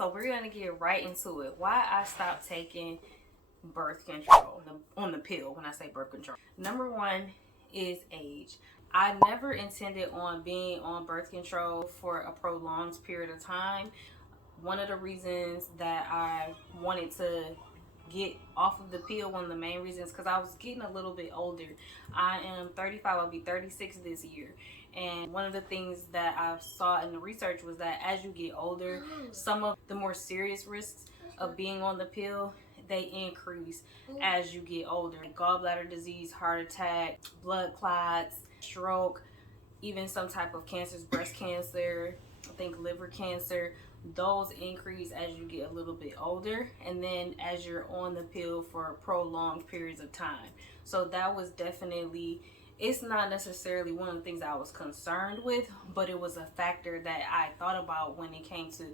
So we're gonna get right into it. Why I stopped taking birth control on the pill. When I say birth control, number one is age. I never intended on being on birth control for a prolonged period of time. One of the reasons that I wanted to get off of the pill, one of the main reasons, because I was getting a little bit older. I am 35, I'll be 36 this year. And one of the things that I saw in the research was that as you get older, some of the more serious risks of being on the pill, they increase as you get older. Like gallbladder disease, heart attack, blood clots, stroke, even some type of cancers, breast cancer, I think liver cancer. Those increase as you get a little bit older, and then as you're on the pill for prolonged periods of time. So that was definitely, it's not necessarily one of the things I was concerned with, but it was a factor that I thought about when it came to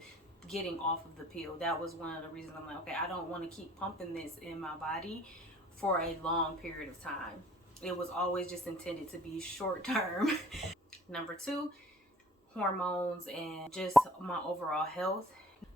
getting off of the pill. That was one of the reasons I'm like, okay, I don't want to keep pumping this in my body for a long period of time. It was always just intended to be short term. Number two, hormones and just my overall health.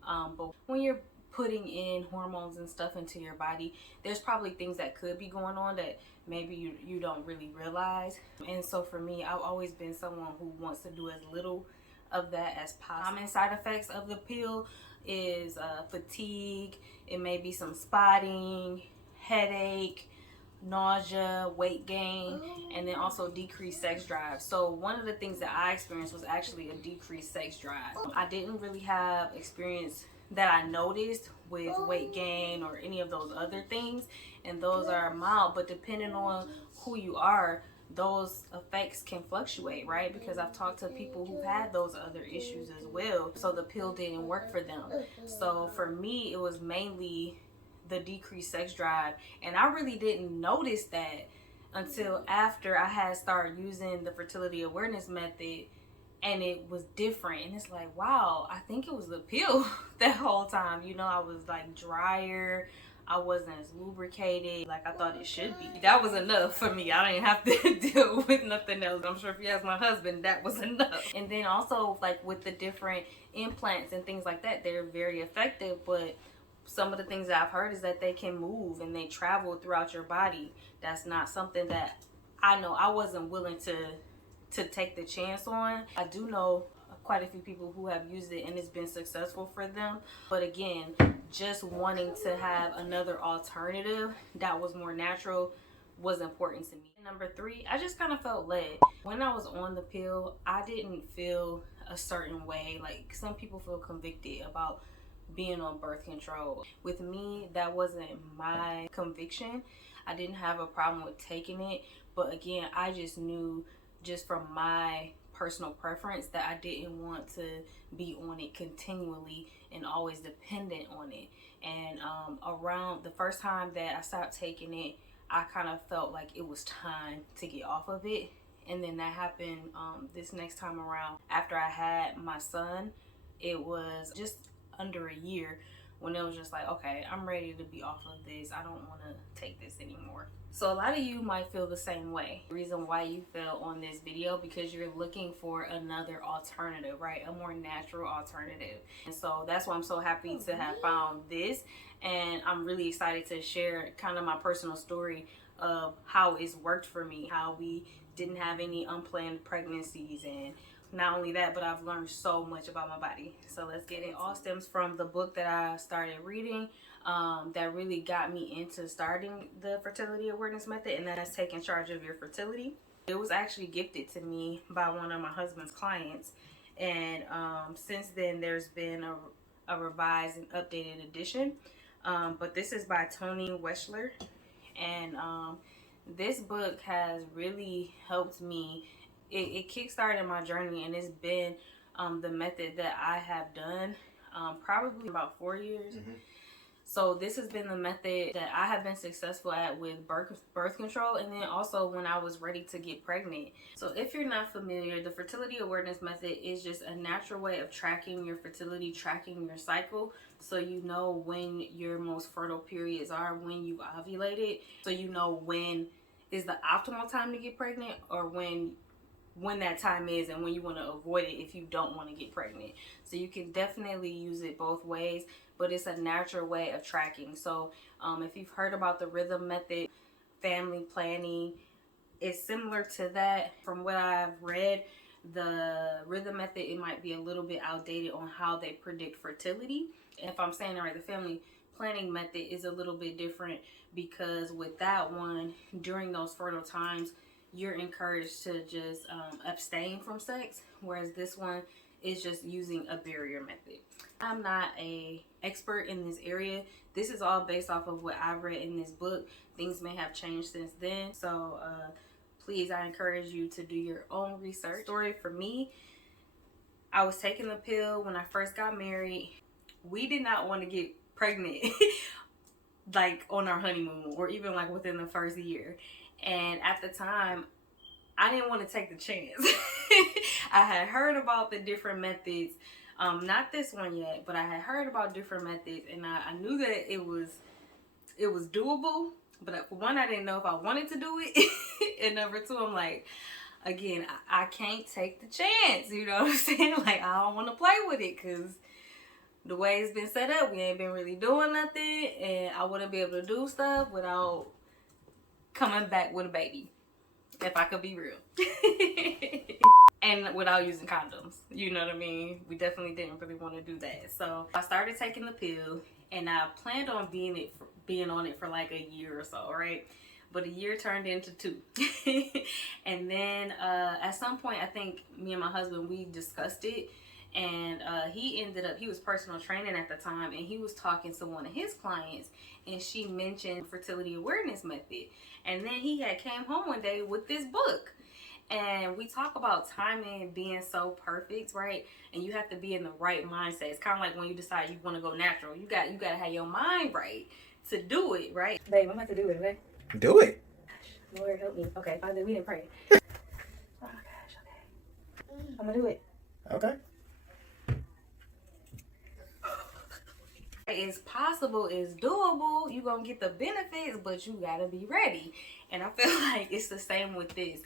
But when you're putting in hormones and stuff into your body, there's probably things that could be going on that maybe you don't really realize. And so for me, I've always been someone who wants to do as little of that as possible. Common side effects of the pill is fatigue, it may be some spotting, headache, nausea, weight gain, and then also decreased sex drive. So one of the things that I experienced was actually a decreased sex drive. I didn't really have experience that I noticed with weight gain or any of those other things, and those are mild, but depending on who you are, those effects can fluctuate, right? Because I've talked to people who had those other issues as well, so the pill didn't work for them. So for me, it was mainly the decreased sex drive, and I really didn't notice that until after I had started using the Fertility Awareness Method, and it was different. And it's like, wow, I think it was the pill that whole time. You know, I was like drier, I wasn't as lubricated like I thought it should be. That was enough for me. I didn't have to deal with nothing else. I'm sure if you ask my husband, that was enough. And then also like with the different implants and things like that, they're very effective, but some of the things that I've heard is that they can move and they travel throughout your body. That's not something that I know I wasn't willing to take the chance on. I do know quite a few people who have used it and it's been successful for them. But again, just wanting to have another alternative that was more natural was important to me. Number three, I just kind of felt led. When I was on the pill, I didn't feel a certain way. Like some people feel convicted about being on birth control. With me, that wasn't my conviction. I didn't have a problem with taking it, but again, I just knew just from my personal preference that I didn't want to be on it continually and always dependent on it. And around the first time that I stopped taking it, I kind of felt like it was time to get off of it. And then that happened this next time around after I had my son. It was just under a year when it was just like, okay, I'm ready to be off of this. I don't want to take this anymore. So a lot of you might feel the same way. The reason why you fell on this video, because you're looking for another alternative, right? A more natural alternative. And so that's why I'm so happy to have found this. And I'm really excited to share kind of my personal story of how it's worked for me, how we didn't have any unplanned pregnancies, and not only that, but I've learned so much about my body. So let's get it. It all stems from the book that I started reading that really got me into starting the Fertility Awareness Method, and that's Taking Charge of Your Fertility. It was actually gifted to me by one of my husband's clients, and since then there's been a revised and updated edition, but this is by Tony Weschler, and this book has really helped me. It kickstarted my journey, and it's been the method that I have done probably about 4 years. So this has been the method that I have been successful at with birth control, and then also when I was ready to get pregnant. So if you're not familiar, the Fertility Awareness Method is just a natural way of tracking your fertility, tracking your cycle, so you know when your most fertile periods are, when you've ovulated, so you know when is the optimal time to get pregnant or when when that time is and when you want to avoid it if you don't want to get pregnant. So you can definitely use it both ways, but it's a natural way of tracking. So if you've heard about the rhythm method, family planning, it's similar to that. From what I've read, the rhythm method, it might be a little bit outdated on how they predict fertility. And if I'm saying it right, the family planning method is a little bit different, because with that one, during those fertile times, you're encouraged to just abstain from sex, whereas this one is just using a barrier method. I'm not a expert in this area. This is all based off of what I've read in this book. Things may have changed since then, so please, I encourage you to do your own research. Story for me, I was taking the pill when I first got married. We did not want to get pregnant like on our honeymoon or even like within the first year. And at the time, I didn't want to take the chance. I had heard about the different methods. Not this one yet, but I had heard about different methods, and I knew that it was doable. But for one, I didn't know if I wanted to do it. And number two, I'm like, again, I can't take the chance. You know what I'm saying? Like, I don't want to play with it, because the way it's been set up, we ain't been really doing nothing. And I wouldn't be able to do stuff without coming back with a baby, if I could be real. And without using condoms, you know what I mean? We definitely didn't really want to do that. So I started taking the pill, and I planned on being on it for like a year or so, right? But a year turned into 2. And then at some point, I think me and my husband, we discussed it. And he was personal training at the time, and he was talking to one of his clients, and she mentioned Fertility Awareness Method. And then he had came home one day with this book. And we talk about timing being so perfect, right? And you have to be in the right mindset. It's kind of like when you decide you want to go natural. You got to have your mind right to do it, right? Babe, I'm about to do it, okay? Do it. Gosh, Lord, help me. Okay, Father, we didn't pray. Oh my gosh, okay. I'm going to do it. Okay. It's possible, it's doable, you're going to get the benefits, but you got to be ready. And I feel like it's the same with this.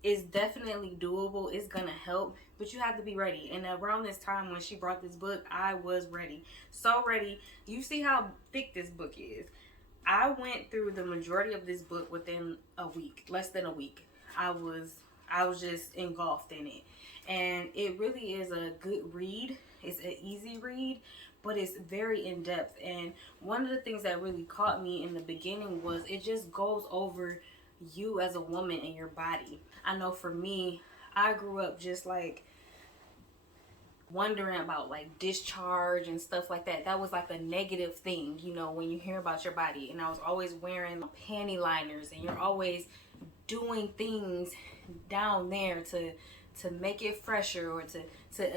It's definitely doable, it's gonna help, but you have to be ready. And around this time when she brought this book, I was ready. So ready. You see how thick this book is. I went through the majority of this book within a week, less than a week. I was just engulfed in it. And it really is a good read. It's an easy read, but it's very in-depth. And one of the things that really caught me in the beginning was it just goes over you as a woman and your body. I know for me, I grew up just like wondering about like discharge and stuff like that. That was like a negative thing, you know, when you hear about your body. And I was always wearing panty liners, and you're always doing things down there to make it fresher, or to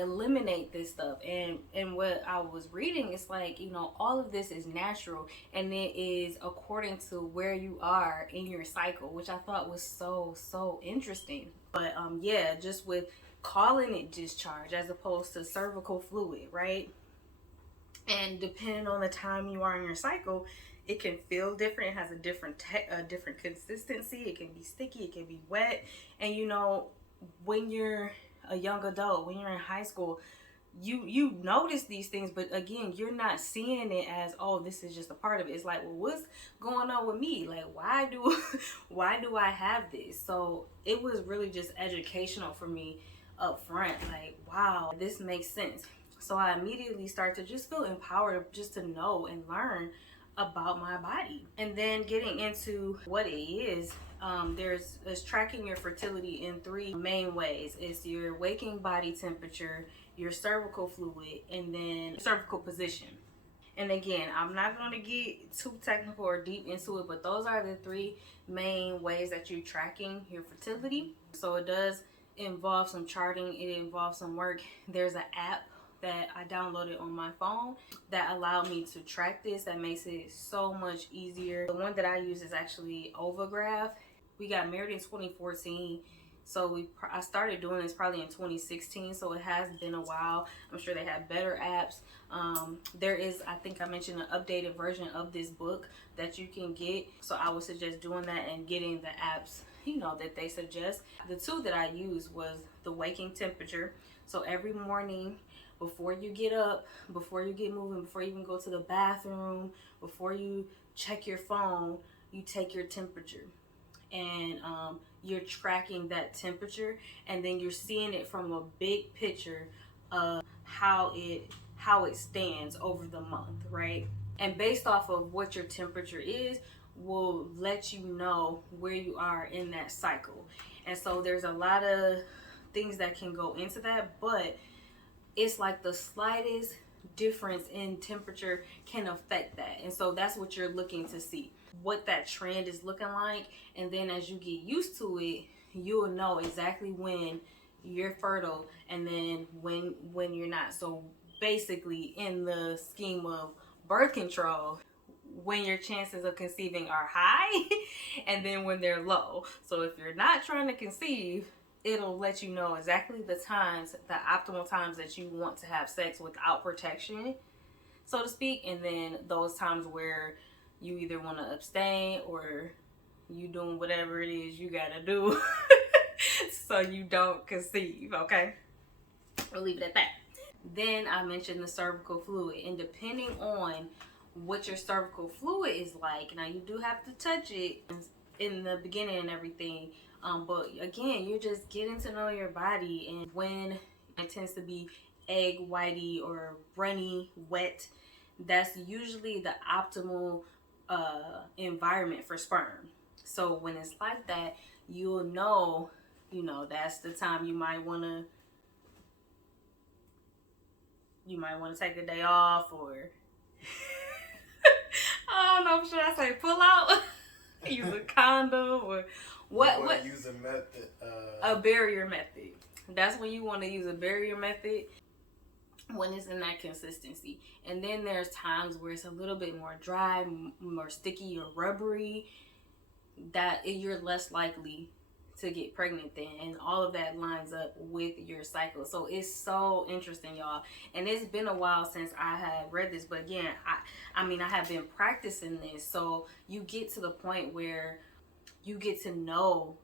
eliminate this stuff. And what I was reading, it's like, you know, all of this is natural, and it is according to where you are in your cycle, which I thought was so interesting. But yeah, just with calling it discharge as opposed to cervical fluid, right? And depending on the time you are in your cycle, it can feel different. It has a different consistency. It can be sticky, it can be wet. And you know, when you're a young adult, when you're in high school, you notice these things, but again, you're not seeing it as, oh, this is just a part of it. It's like, well, what's going on with me? Like, why do I have this? So it was really just educational for me up front. Like, wow, this makes sense. So I immediately start to just feel empowered just to know and learn about my body. And then getting into what it is, there's tracking your fertility in 3 main ways. It's your waking body temperature, your cervical fluid, and then cervical position. And again, I'm not going to get too technical or deep into it, but those are the 3 main ways that you're tracking your fertility. So it does involve some charting, it involves some work. There's an app that I downloaded on my phone that allowed me to track this, that makes it so much easier. The one that I use is actually Overgraph. We got married in 2014, So I started doing this probably in 2016, so it has been a while. I'm sure they have better apps. There is, I think I mentioned, an updated version of this book that you can get. So I would suggest doing that and getting the apps, you know, that they suggest. The two that I used was the waking temperature. So every morning before you get up, before you get moving, before you even go to the bathroom, before you check your phone, you take your temperature. And you're tracking that temperature, and then you're seeing it from a big picture of how it stands over the month, right? And based off of what your temperature is will let you know where you are in that cycle. And so there's a lot of things that can go into that, but it's like the slightest difference in temperature can affect that. And so that's what you're looking to see, what that trend is looking like. And then as you get used to it, you'll know exactly when you're fertile and then when you're not. So basically, in the scheme of birth control, when your chances of conceiving are high and then when they're low. So if you're not trying to conceive, it'll let you know exactly the times, the optimal times that you want to have sex without protection, so to speak. And then those times where you either want to abstain or you doing whatever it is you gotta do so you don't conceive, okay? We'll leave it at that. Then I mentioned the cervical fluid, and depending on what your cervical fluid is like, now you do have to touch it in the beginning and everything, but again, you're just getting to know your body. And when it tends to be egg whitey or runny, wet, that's usually the optimal environment for sperm. So when it's like that, you'll know, you know, that's the time you might want to take a day off, or I don't know, should I say pull out? Use a condom, or what? Use a method. A barrier method. That's when you want to use a barrier method, when it's in that consistency. And then there's times where it's a little bit more dry, more sticky or rubbery, that you're less likely to get pregnant then, and all of that lines up with your cycle. So it's so interesting, y'all. And it's been a while since I had read this, but again, I mean I have been practicing this, so you get to the point where you get to know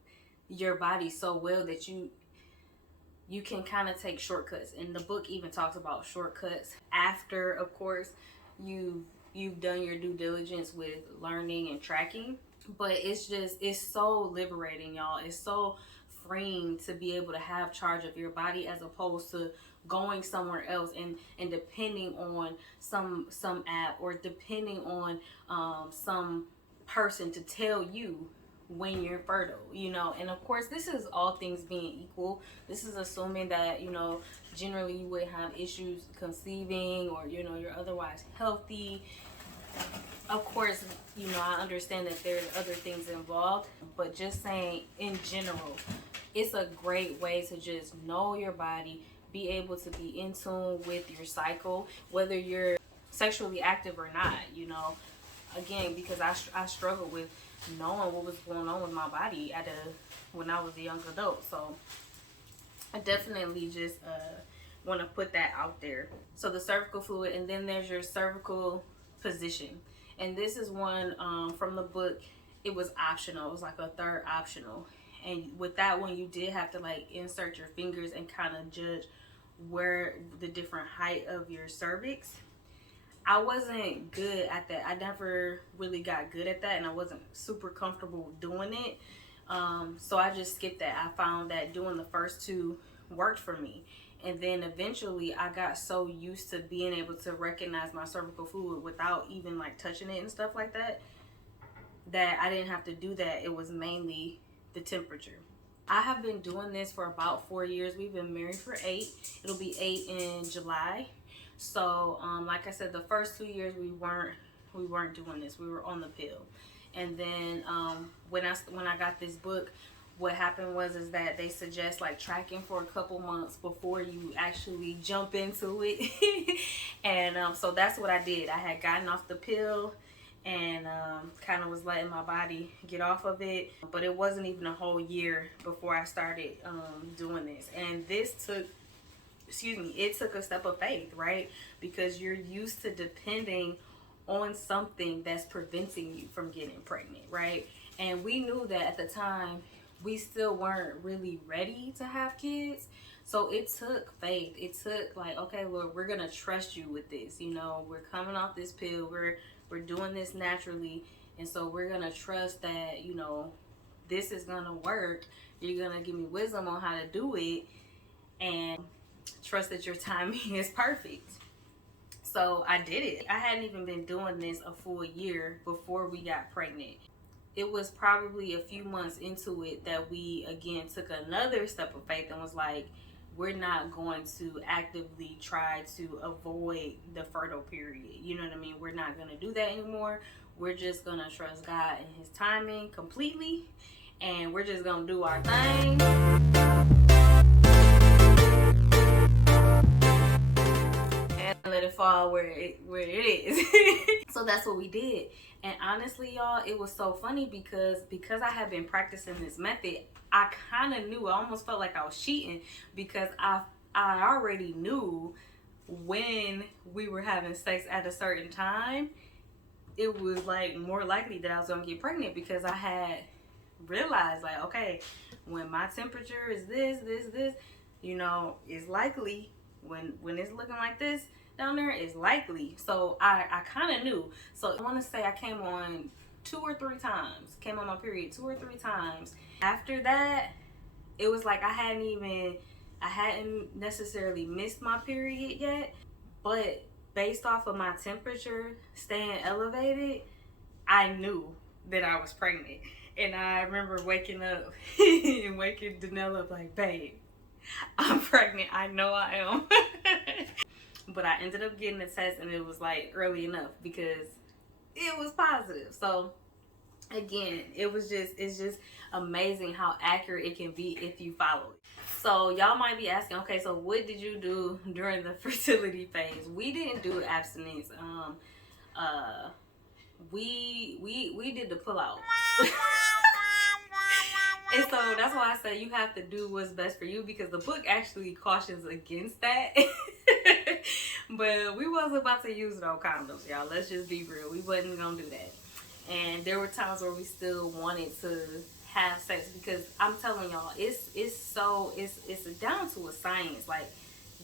your body so well that you can kind of take shortcuts. And the book even talks about shortcuts after, of course, you've done your due diligence with learning and tracking. But it's so liberating, y'all. It's so freeing to be able to have charge of your body, as opposed to going somewhere else and depending on some app, or depending on some person to tell you when you're fertile, you know. And of course, this is all things being equal. This is assuming that, you know, generally you wouldn't have issues conceiving, or, you know, you're otherwise healthy. Of course, you know, I understand that there's other things involved, but just saying in general, it's a great way to just know your body, be able to be in tune with your cycle, whether you're sexually active or not, you know. Again, because I struggled with knowing what was going on with my body when I was a young adult. So I definitely just want to put that out there. So the cervical fluid, and then there's your cervical position. And this is one from the book. It was optional. It was like a third optional. And with that one, you did have to like insert your fingers and kind of judge where the different height of your cervix. I wasn't good at that. I never really got good at that, and I wasn't super comfortable doing it. So I just skipped that. I found that doing the first two worked for me. And then eventually I got so used to being able to recognize my cervical fluid without even like touching it and stuff like that, that I didn't have to do that. It was mainly the temperature. I have been doing this for about 4 years. We've been married for 8. It'll be 8 in July. So like I said, the first 2 years we weren't doing this. We were on the pill. And then when I got this book, what happened was that they suggest like tracking for a couple months before you actually jump into it. And so that's what I did. I had gotten off the pill, and kind of was letting my body get off of it. But it wasn't even a whole year before I started doing this. And this took, it took a step of faith, right? Because you're used to depending on something that's preventing you from getting pregnant, right? And we knew that at the time, we still weren't really ready to have kids. So it took faith. It took like, okay, Lord, we're gonna trust you with this. You know, we're coming off this pill. We're doing this naturally, and so we're gonna trust that, you know, this is gonna work. You're gonna give me wisdom on how to do it, and trust that your timing is perfect. So I did it. I hadn't even been doing this a full year before we got pregnant. It was probably a few months into it that we again took another step of faith and was like, we're not going to actively try to avoid the fertile period. You know what I mean? We're not going to do that anymore. We're just going to trust God and his timing completely. And we're just going to do our thing. And let it fall where it is. So that's what we did. And honestly, y'all, it was so funny because I had been practicing this method. I kind of knew, I almost felt like I was cheating, because I already knew when we were having sex at a certain time, it was like more likely that I was gonna get pregnant, because I had realized like, okay, when my temperature is this, you know, it's likely when it's looking like this down there, it's likely. So I kind of knew. So I want to say I came on 2 or 3 times, came on my period 2 or 3 times. After that, it was like I hadn't necessarily missed my period yet, but based off of my temperature staying elevated, I knew that I was pregnant. And I remember waking up and waking Danelle up like, babe, I'm pregnant. I know I am. But I ended up getting the test, and it was like early enough because it was positive. So again, it's just amazing how accurate it can be if you follow it. So y'all might be asking, okay, so what did you do during the fertility phase? We didn't do abstinence. We did the pull out. And so that's why I say you have to do what's best for you, because the book actually cautions against that. But we wasn't about to use no condoms, y'all. Let's just be real. We wasn't gonna do that. And there were times where we still wanted to have sex, because I'm telling y'all, it's down to a science, like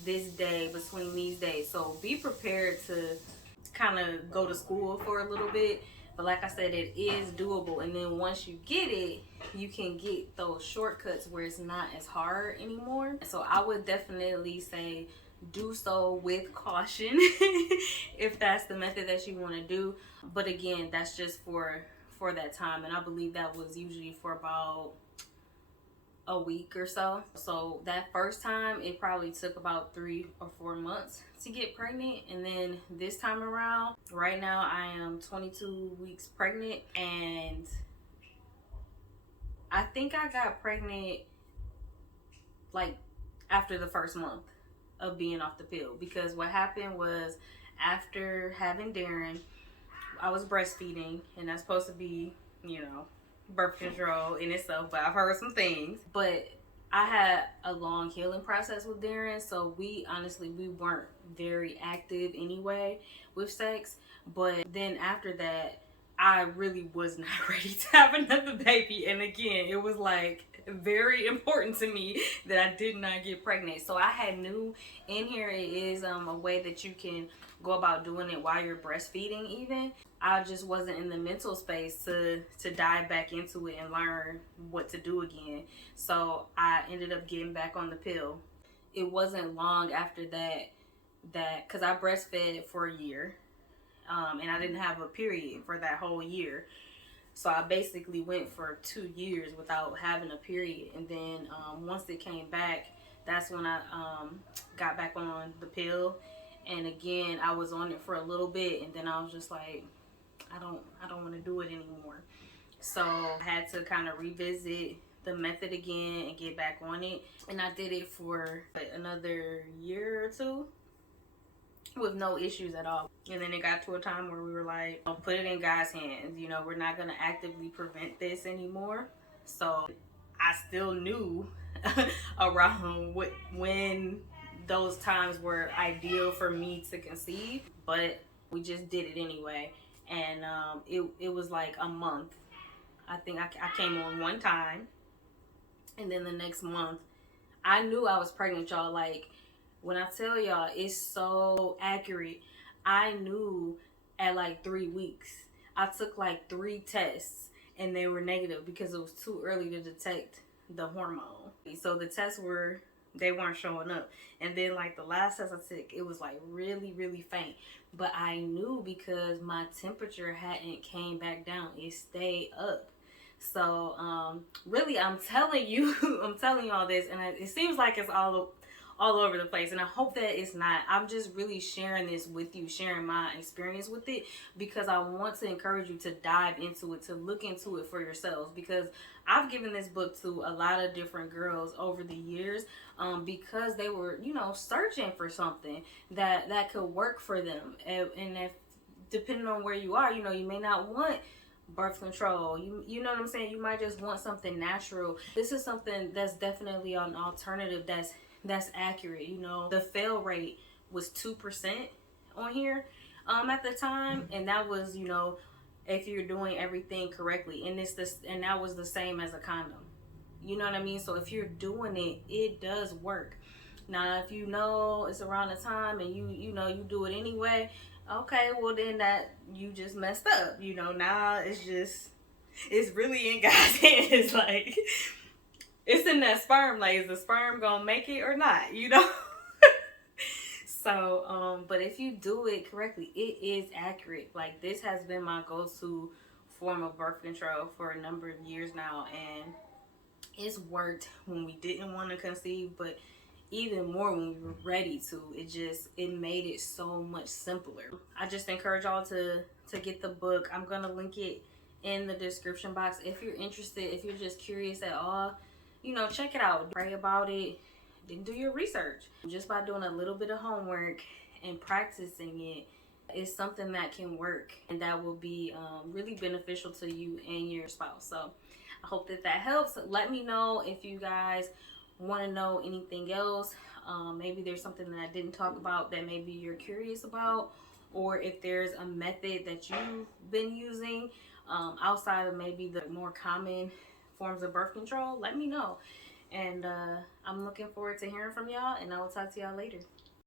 this day between these days. So be prepared to kind of go to school for a little bit. But like I said, it is doable. And then once you get it, you can get those shortcuts where it's not as hard anymore. So I would definitely say do so with caution if that's the method that you want to do. But again, that's just for that time. And I believe that was usually for about a week or so. So that first time, it probably took about 3 or 4 months to get pregnant. And then this time around, right now I am 22 weeks pregnant, and I think I got pregnant like after the first month of being off the pill. Because what happened was, after having Darren, I was breastfeeding, and that's supposed to be, you know, birth control in itself, but I've heard some things. But I had a long healing process with Darren, so we weren't very active anyway with sex. But then after that, I really was not ready to have another baby. And again, it was like very important to me that I did not get pregnant. So I had knew in here it is a way that you can go about doing it while you're breastfeeding even. I just wasn't in the mental space to dive back into it and learn what to do again. So I ended up getting back on the pill. It wasn't long after that because I breastfed for a year, and I didn't have a period for that whole year. So I basically went for 2 years without having a period. And then once it came back, that's when I got back on the pill. And again, I was on it for a little bit, and then I was just like, I don't want to do it anymore. So I had to kind of revisit the method again and get back on it. And I did it for another year or two. with no issues at all. And then it got to a time where we were like, "Oh, put it in God's hands. You know, we're not going to actively prevent this anymore." So I still knew around when those times were ideal for me to conceive, but we just did it anyway. And it was like a month. I think I came on one time, and then the next month I knew I was pregnant, y'all. Like, when I tell y'all, it's so accurate. I knew at like 3 weeks. I took like 3 tests and they were negative because it was too early to detect the hormone. So the tests they weren't showing up. And then like the last test I took, it was like really, really faint. But I knew because my temperature hadn't came back down. It stayed up. So really, I'm telling you, I'm telling you all this, and it seems like it's all over the place, and I hope that it's not. I'm just really sharing this with you, sharing my experience with it, because I want to encourage you to dive into it, to look into it for yourselves, because I've given this book to a lot of different girls over the years, because they were, you know, searching for something that could work for them, and if depending on where you are, you know, you may not want birth control, you know what I'm saying, you might just want something natural. This is something that's definitely an alternative that's accurate. You know, the fail rate was 2% on here at the time, and that was, you know, if you're doing everything correctly, and that was the same as a condom, you know what I mean. So if you're doing it, it does work. Now if you know it's around the time and you know you do it anyway, okay, well then that you just messed up, you know. Now it's really in God's hands. Like, it's in that sperm. Like, is the sperm gonna make it or not, you know? So but if you do it correctly, it is accurate. Like, this has been my go-to form of birth control for a number of years now, and it's worked when we didn't want to conceive, but even more when we were ready to. It made it so much simpler. I just encourage y'all to get the book. I'm gonna link it in the description box if you're interested. If you're just curious at all, you know, check it out, pray about it, then do your research. Just by doing a little bit of homework and practicing it, it's something that can work and that will be really beneficial to you and your spouse. So I hope that helps. Let me know if you guys want to know anything else. Maybe there's something that I didn't talk about that maybe you're curious about, or if there's a method that you've been using outside of maybe the more common forms of birth control. Let me know, and I'm looking forward to hearing from y'all, and I will talk to y'all later.